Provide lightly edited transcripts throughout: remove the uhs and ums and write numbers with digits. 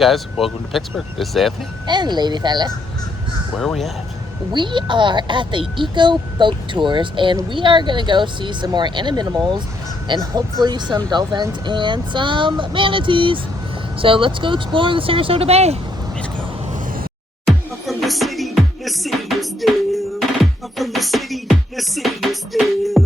Guys, welcome to Picksburgh. This is Anthony. And Lady Fella. Where are we at? We are at the Eco Boat Tours, and we are going to go see some more animals and hopefully some dolphins and some manatees. So let's go explore the Sarasota Bay. Let's go. I'm from the city is new. I'm from the city is new.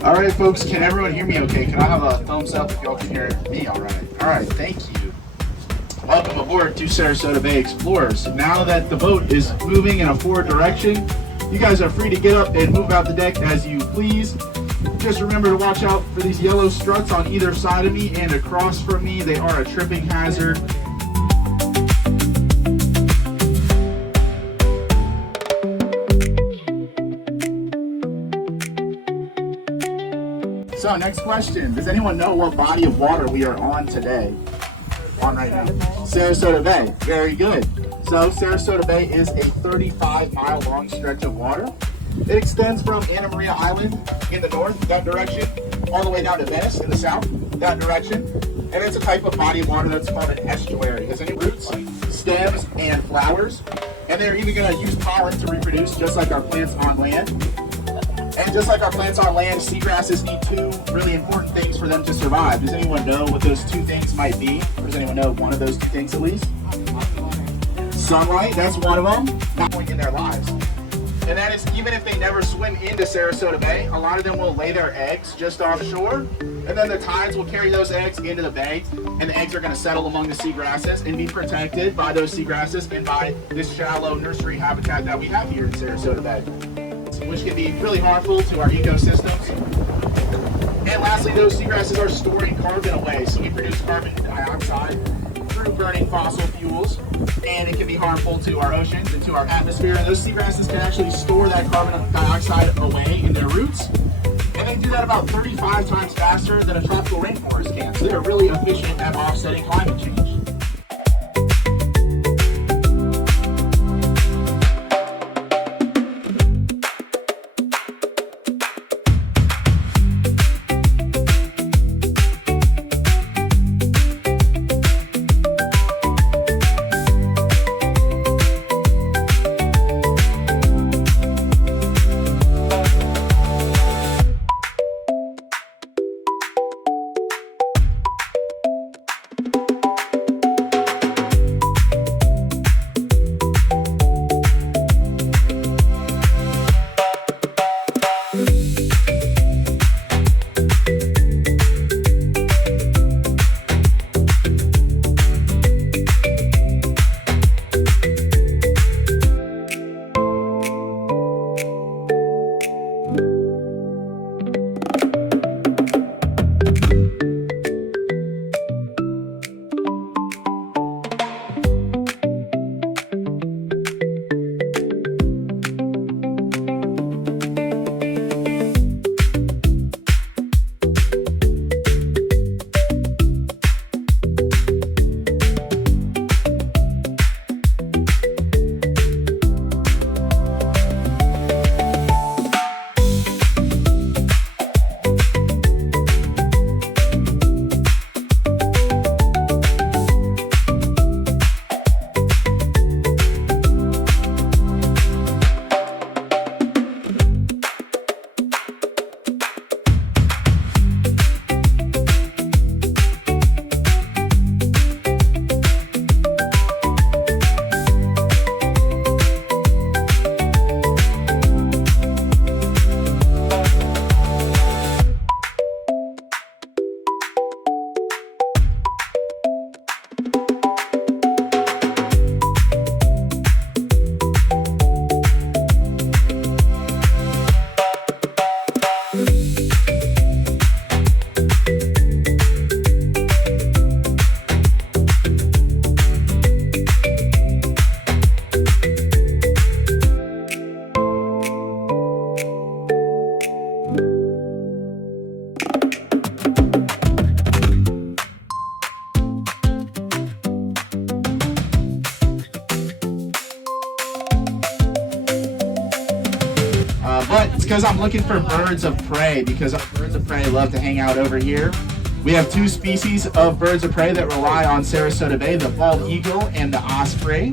Alright folks, can everyone hear me okay? Can I have a thumbs up if y'all can hear me alright? Alright, thank you. Welcome aboard to Sarasota Bay Explorers. Now that the boat is moving in a forward direction, you guys are free to get up and move out the deck as you please. Just remember to watch out for these yellow struts on either side of me and across from me. They are a tripping hazard. So next question, does anyone know what body of water we are on today? On right now. Sarasota Bay, very good. So Sarasota Bay is a 35-mile long stretch of water. It extends from Anna Maria Island in the north, that direction, all the way down to Venice in the south, that direction. And it's a type of body of water that's called an estuary. It has any roots, stems, and flowers. And they're even going to use pollen to reproduce, just like our plants on land. And just like our plants on land, seagrasses need two really important things for them to survive. Does anyone know what those two things might be? Or does anyone know one of those two things at least? Sunlight, that's one of them, not in their lives. And that is even if they never swim into Sarasota Bay, a lot of them will lay their eggs just offshore, and then the tides will carry those eggs into the bay, and the eggs are going to settle among the seagrasses and be protected by those seagrasses and by this shallow nursery habitat that we have here in Sarasota Bay, which can be really harmful to our ecosystems. And lastly, those seagrasses are storing carbon away, so we produce carbon dioxide through burning fossil fuels, and it can be harmful to our oceans and to our atmosphere. And those seagrasses can actually store that carbon dioxide away in their roots, and they do that about 35 times faster than a tropical rainforest can. So they're really efficient at offsetting climate change. because I'm looking for birds of prey, because birds of prey love to hang out over here. We have two species of birds of prey that rely on Sarasota Bay, the bald eagle and the osprey.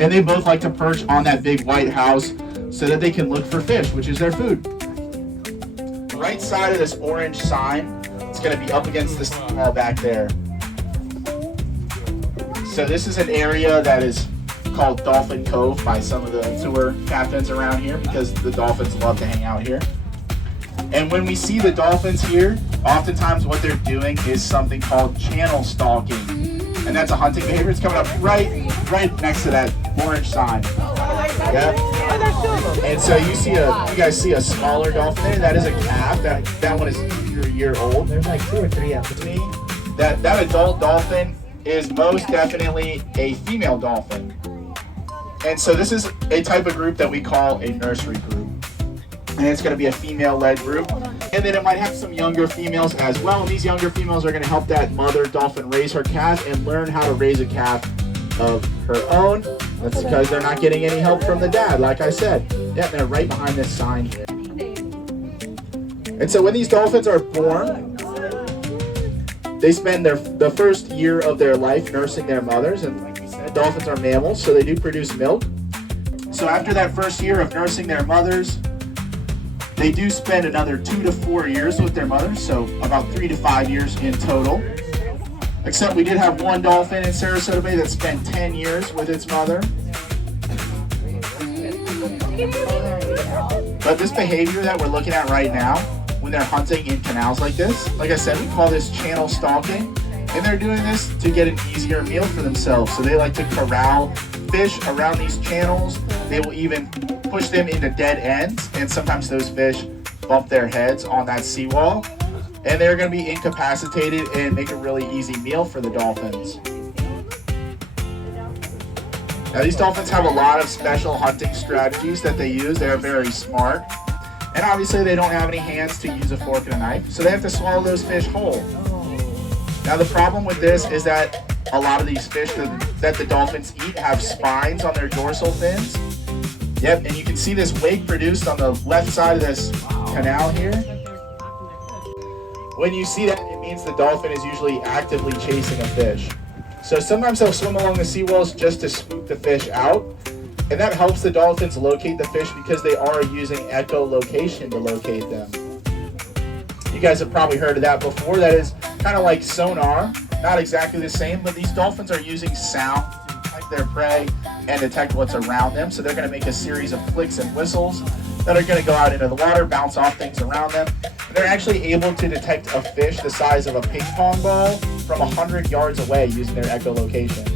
And they both like to perch on that big white house so that they can look for fish, which is their food. Right side of this orange sign, it's going to be up against this wall back there. So this is an area that is called Dolphin Cove by some of the tour captains around here because the dolphins love to hang out here. And when we see the dolphins here, oftentimes what they're doing is something called channel stalking. And that's a hunting behavior. It's coming up right next to that orange sign. Yeah. And so you guys see a smaller dolphin there. That is a calf. That one is a year old. There's like 2 or 3 out between. That adult dolphin is most definitely a female dolphin. And so this is a type of group that we call a nursery group. And it's going to be a female-led group. And then it might have some younger females as well. And these younger females are going to help that mother dolphin raise her calf and learn how to raise a calf of her own. That's because they're not getting any help from the dad, like I said. Yeah, they're right behind this sign here. And so when these dolphins are born, they spend the first year of their life nursing their mothers. And like we said, dolphins are mammals, so they do produce milk. So after that first year of nursing their mothers, they do spend another 2 to 4 years with their mothers, so about 3 to 5 years in total. Except we did have one dolphin in Sarasota Bay that spent 10 years with its mother. But this behavior that we're looking at right now, when they're hunting in canals like this, like I said, we call this channel stalking. And they're doing this to get an easier meal for themselves. So they like to corral fish around these channels. They will even push them into dead ends, and sometimes those fish bump their heads on that seawall. And they're going to be incapacitated and make a really easy meal for the dolphins. Now these dolphins have a lot of special hunting strategies that they use. They're very smart. And obviously they don't have any hands to use a fork and a knife, so they have to swallow those fish whole. Now the problem with this is that a lot of these fish that the dolphins eat have spines on their dorsal fins. Yep, and you can see this wake produced on the left side of this canal here. When you see that, it means the dolphin is usually actively chasing a fish. So sometimes they'll swim along the seawalls just to spook the fish out. And that helps the dolphins locate the fish because they are using echolocation to locate them. You guys have probably heard of that before. That is kind of like sonar. Not exactly the same, but these dolphins are using sound to detect their prey and detect what's around them. So they're going to make a series of clicks and whistles that are going to go out into the water, bounce off things around them. And they're actually able to detect a fish the size of a ping pong ball from 100 yards away using their echolocation.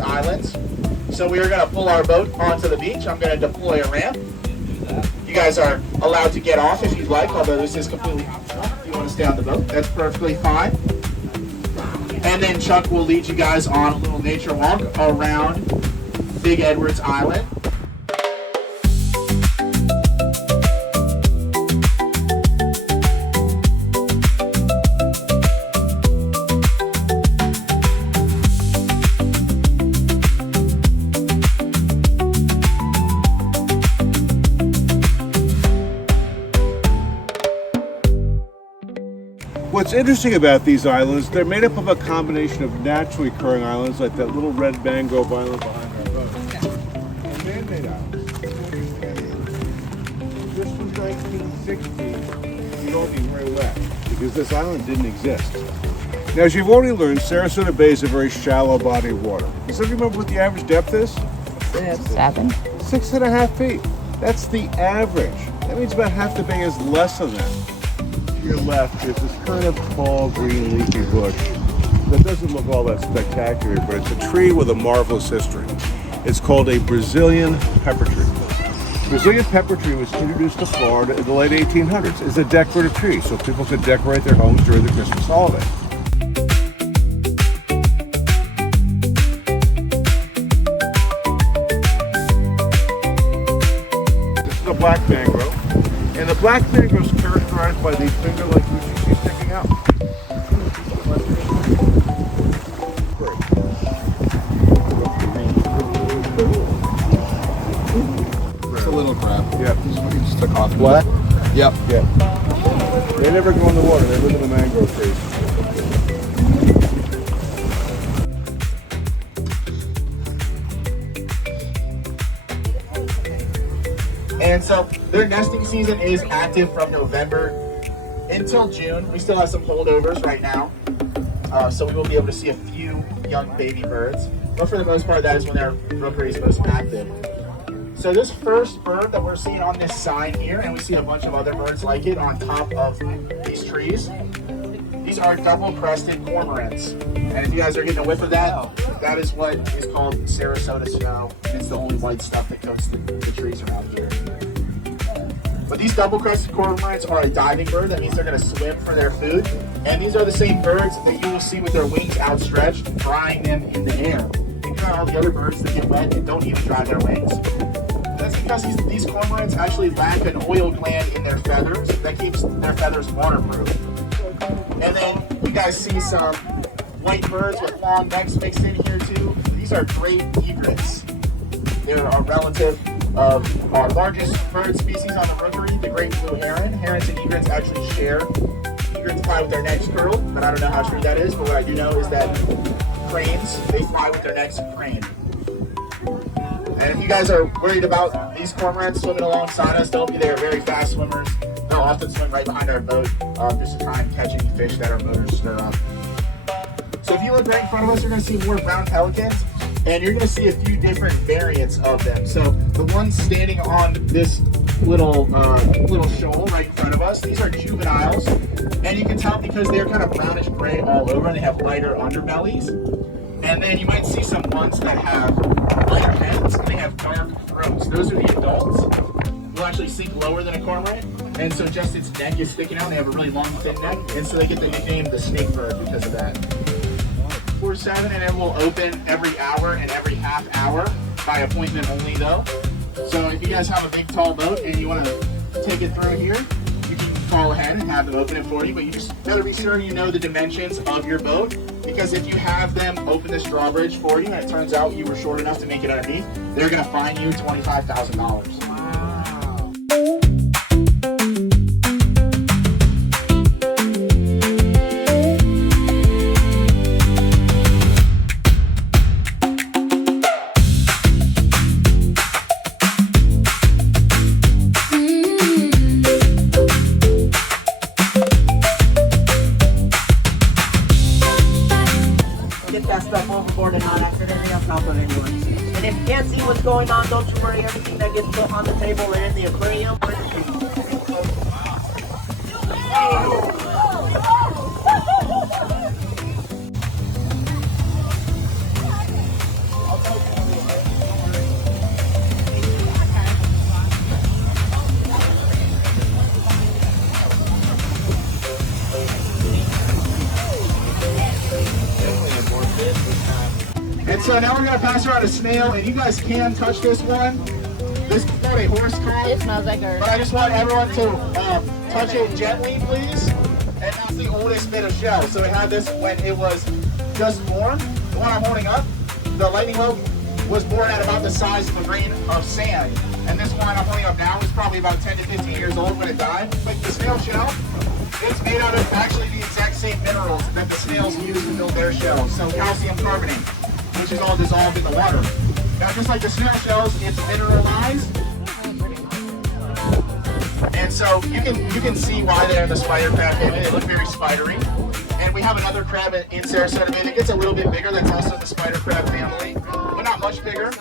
Islands. So we are going to pull our boat onto the beach. I'm going to deploy a ramp. You guys are allowed to get off if you'd like, although this is completely optional. If you want to stay on the boat, that's perfectly fine. And then Chuck will lead you guys on a little nature walk around Big Edwards Island. what's interesting about these islands, they're made up of a combination of naturally occurring islands, like that little red mangrove island behind our boat, and man-made islands. This was 1960. You'd all be very wet because this island didn't exist. Now, as you've already learned, Sarasota Bay is a very shallow body of water. Does everybody remember what the average depth is? 7. 6.5 feet. That's the average. That means about half the bay is less than that. To your left is this kind of tall, green, leafy bush that doesn't look all that spectacular, but it's a tree with a marvelous history. It's called a Brazilian pepper tree. Brazilian pepper tree was introduced to Florida in the late 1800s. It's a decorative tree, so people could decorate their homes during the Christmas holiday. The black mangrove, and the black mangrove is characterized by these finger-like roots you see sticking out. It's a little crab. Yeah. He just took off. What? Yep. Yeah. They never go in the water. They live in the mangrove trees. And so their nesting season is active from November until June. We still have some holdovers right now. So we will be able to see a few young baby birds. But for the most part, that is when their rookery is most active. So this first bird that we're seeing on this sign here, and we see a bunch of other birds like it on top of these trees. These are double-crested cormorants. And if you guys are getting a whiff of that, that is what is called Sarasota snow. It's the only white stuff that coats the trees around here. But these double-crested cormorants are a diving bird. That means they're going to swim for their food. And these are the same birds that you will see with their wings outstretched, drying them in the air. Think about all the other birds that get wet and don't even dry their wings. That's because these cormorants actually lack an oil gland in their feathers that keeps their feathers waterproof. And then you guys see some white birds with long necks mixed in here too. These are great egrets. They're a relative of our largest bird species on the rookery, the great blue heron. Herons and egrets actually share. Egrets fly with their necks curled, but I don't know how true that is. But what I do know is that cranes, they fly with their necks craned. And if you guys are worried about these cormorants swimming alongside us, don't be. They are very fast swimmers. They'll often swim right behind our boat just to try and catch any fish that our motors stir up. So if you look right in front of us, you're going to see more brown pelicans, and you're going to see a few different variants of them. So the ones standing on this little shoal right in front of us, these are juveniles, and you can tell because they're kind of brownish gray all over, and they have lighter underbellies. And then you might see some ones that have lighter heads, and they have dark throats. Those are the adults. Will actually sink lower than a cormorant, and so just its neck is sticking out. They have a really long, thin neck, and so they get the nickname the snake bird because of that. 4-7, and it will open every hour and every half hour by appointment only, though. So if you guys have a big, tall boat and you want to take it through here, you can call ahead and have them open it for you. But you just better be sure you know the dimensions of your boat, because if you have them open this drawbridge for you and it turns out you were short enough to make it underneath, they're going to fine you $25,000. And if you can't see what's going on, don't you worry. Everything that gets put on the table and in the aquarium. And so now we're going to pass around a snail, and you guys can touch this one. This is called a horse coal. It smells like earth. But I just want everyone to touch it gently, please. And that's the oldest bit of shell. So it had this when it was just born. The one I'm holding up, the lightning lobe, was born at about the size of a grain of sand. And this one I'm holding up now is probably about 10 to 15 years old when it died. But the snail shell, it's made out of actually the exact same minerals that the snails use to build their shells. So calcium carbonate, which is all dissolved in the water. Now, just like the snail shells, it's mineralized. And so you can see why they're in the spider crab family. They look very spidery. And we have another crab in Sarasota Bay that gets a little bit bigger. That's also in the spider crab family, but not much bigger.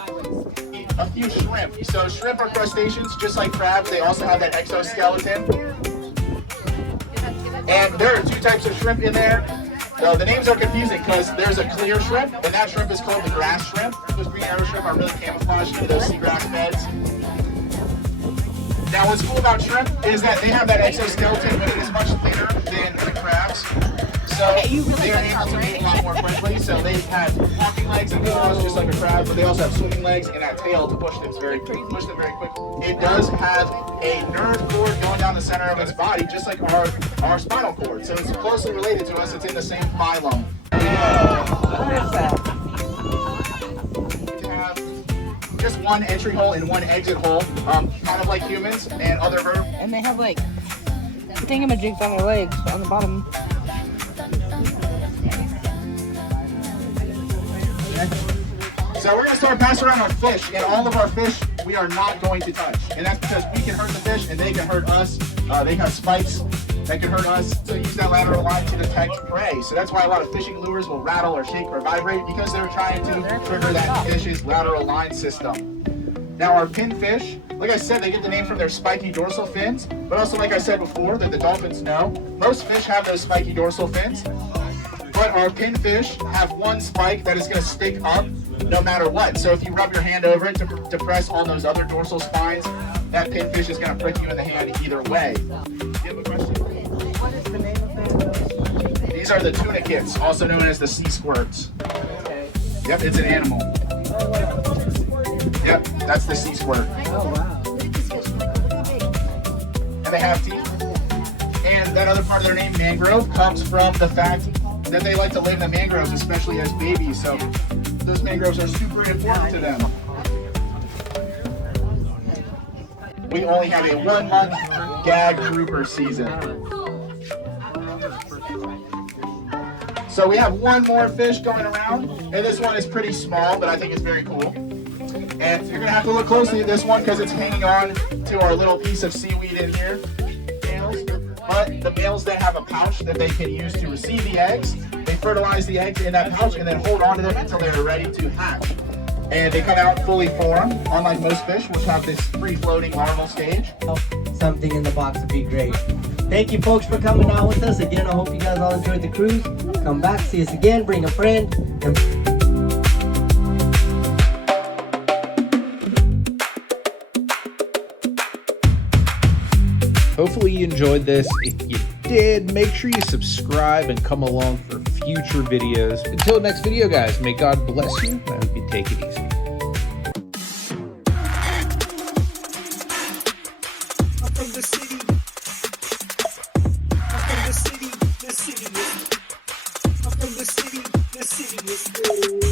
A few shrimp. So shrimp are crustaceans, just like crabs. They also have that exoskeleton. And there are two types of shrimp in there. The names are confusing because there's a clear shrimp, and that shrimp is called the grass shrimp. Those green arrow shrimp are really camouflaged into those seagrass beds. Now, what's cool about shrimp is that they have that exoskeleton, but it is much thinner than the crabs. So they're able to move a lot more quickly. So they have walking legs and claws just like a crab, but they also have swimming legs and that tail to push them very quickly. It does have a nerve cord going down the center of its body, just like our spinal cord. So it's closely related to us. It's in the same phylum. Just one entry hole and one exit hole, kind of like humans and other vertebrates. And they have like thingamajigs on their legs on the bottom. So we're going to start passing around our fish, and all of our fish we are not going to touch. And that's because we can hurt the fish and they can hurt us. They have spikes that can hurt us. So use that lateral line to detect prey. So that's why a lot of fishing lures will rattle or shake or vibrate, because they're trying to trigger that fish's lateral line system. Now our pinfish, like I said, they get the name from their spiky dorsal fins, but also like I said before, that the dolphins know, most fish have those spiky dorsal fins, but our pinfish have one spike that is going to stick up no matter what. So if you rub your hand over it to press on those other dorsal spines, that pinfish is going to prick you in the hand either way. Do you have a question? What is the name of them? These are the tunicates, also known as the sea squirts. Yep, it's an animal. Yep, that's the sea squirt. Oh, wow. And they have teeth. And that other part of their name, mangrove, comes from the fact that they like to live in the mangroves, especially as babies. So those mangroves are super important to them. We only have a 1 month gag grouper season. So we have one more fish going around, and this one is pretty small, but I think it's very cool. And you're gonna have to look closely at this one because it's hanging on to our little piece of seaweed in here. But the males then have a pouch that they can use to receive the eggs. They fertilize the eggs in that pouch and then hold on to them until they're ready to hatch. And they come out fully formed, unlike most fish, which have this free-floating larval stage. Something in the box would be great. Thank you folks for coming out with us. Again, I hope you guys all enjoyed the cruise. Come back, see us again, bring a friend. And hopefully you enjoyed this. If you did, make sure you subscribe and come along for future videos. Until next video, guys, may God bless you, and I hope you take it easy. I'm from the city. I'm from the city. The city is. I'm from the city. The city is.